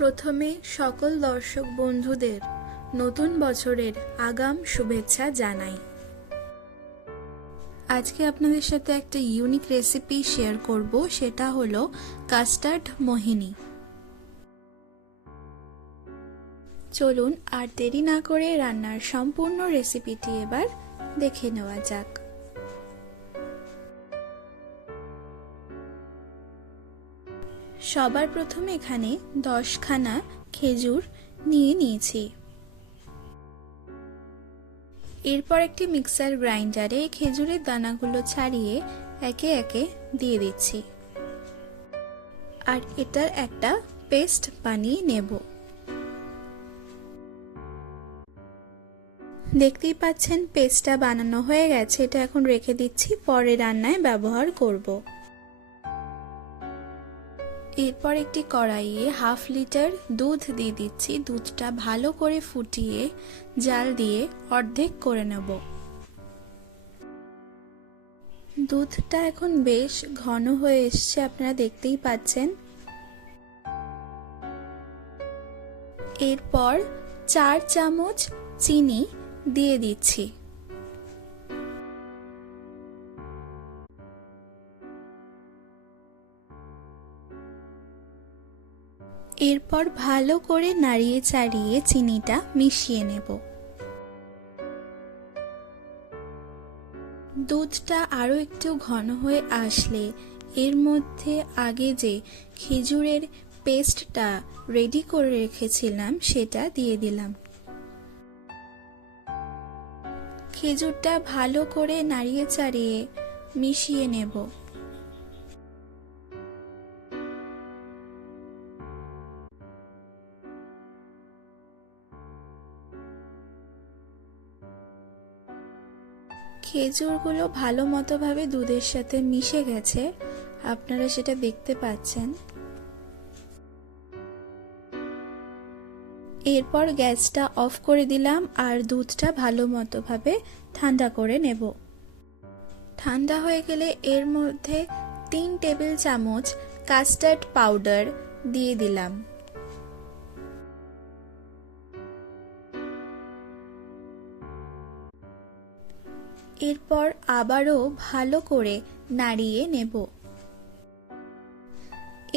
প্রথমে সকল দর্শক বন্ধুদের নতুন বছরের আগাম শুভেচ্ছা জানাই। আজকে আপনাদের সাথে একটা ইউনিক রেসিপি শেয়ার করব, সেটা হলো কাস্টার্ড মোহিনী। চলুন আর দেরি না করে রান্নার সম্পূর্ণ রেসিপিটি এবার দেখে নেওয়া যাক। সবার প্রথমে এখানে 10খানা খেজুর নিয়ে নিয়েছি। এরপর একটি মিক্সার গ্রাইন্ডারে খেজুরের দানাগুলো ছাড়িয়ে একে একে দিয়ে দিচ্ছি, আর এটার একটা পেস্ট বানিয়ে নেব। দেখতেই পাচ্ছেন পেস্টটা বানানো হয়ে গেছে। এটা এখন রেখে দিচ্ছি, পরে রান্নায় ব্যবহার করব। এরপর একটি কড়াইয়ে 1/2 লিটার দুধ দিয়ে দিচ্ছি। দুধটা ভালো করে ফুটিয়ে জাল দিয়ে অর্ধেক করে নেব। দুধটা এখন বেশ ঘন হয়ে এসছে, আপনারা দেখতেই পাচ্ছেন। এরপর 4 চামচ চিনি দিয়ে দিচ্ছি। এরপর ভালো করে নাড়িয়ে চাড়িয়ে চিনিটা মিশিয়ে নেব। দুধটা আরো একটু ঘন হয়ে আসলে এর মধ্যে আগে যে খেজুরের পেস্টটা রেডি করে রেখেছিলাম সেটা দিয়ে দিলাম। খেজুরটা ভালো করে নাড়িয়ে চাড়িয়ে মিশিয়ে নেব। খেজুরগুলো ভালো মতো ভাবে দুধের সাথে মিশে গেছে, আপনারা সেটা দেখতে পাচ্ছেন। এরপর গ্যাসটা অফ করে দিলাম আর দুধটা ভালো মতো ভাবে ঠান্ডা করে নেব। ঠান্ডা হয়ে গেলে এর মধ্যে 3 টেবিল চামচ কাস্টার্ড পাউডার দিয়ে দিলাম। এরপর আবারও ভালো করে নাড়িয়ে নেব।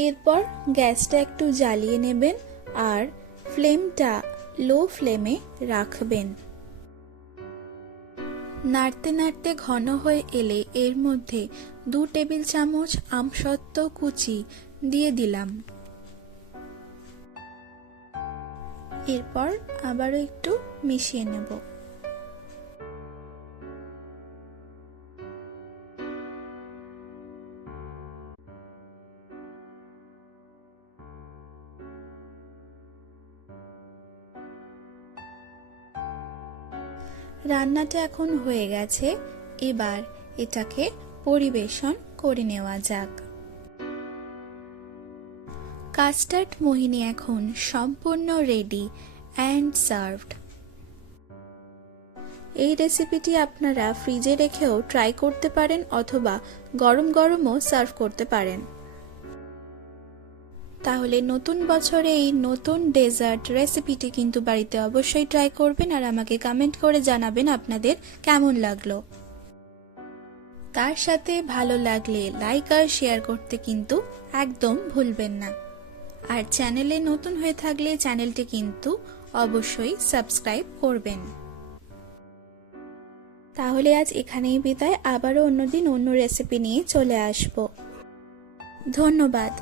এরপর গ্যাসটা একটু জ্বালিয়ে নেবেন আর ফ্লেমটা লো ফ্লেমে রাখবেন। নাড়তে নাড়তে ঘন হয়ে এলে এর মধ্যে 2 টেবিল চামচ আমসত্ত্ব কুচি দিয়ে দিলাম। এরপর আবারও একটু মিশিয়ে নেব। রান্নাটা এখন হয়ে গেছে, এবার এটাকে পরিবেশন করে নেওয়া যাক। কাস্টার্ড মোহিনী এখন সম্পূর্ণ রেডি অ্যান্ড সার্ভড। এই রেসিপিটি আপনারা ফ্রিজে রেখেও ট্রাই করতে পারেন অথবা গরম গরমও সার্ভ করতে পারেন। তাহলে নতুন বছরে এই নতুন ডেজার্ট রেসিপিটি কিন্তু বাড়িতে অবশ্যই ট্রাই করবেন আর আমাকে কমেন্ট করে জানাবেন আপনাদের কেমন লাগলো। তার সাথে ভালো লাগলে লাইক আর শেয়ার করতে কিন্তু একদম ভুলবেন না। আর চ্যানেলে নতুন হয়ে থাকলে চ্যানেলটি কিন্তু অবশ্যই সাবস্ক্রাইব করবেন। তাহলে আজ এখানেই বিদায়, আবারও অন্যদিন অন্য রেসিপি নিয়ে চলে আসব। ধন্যবাদ।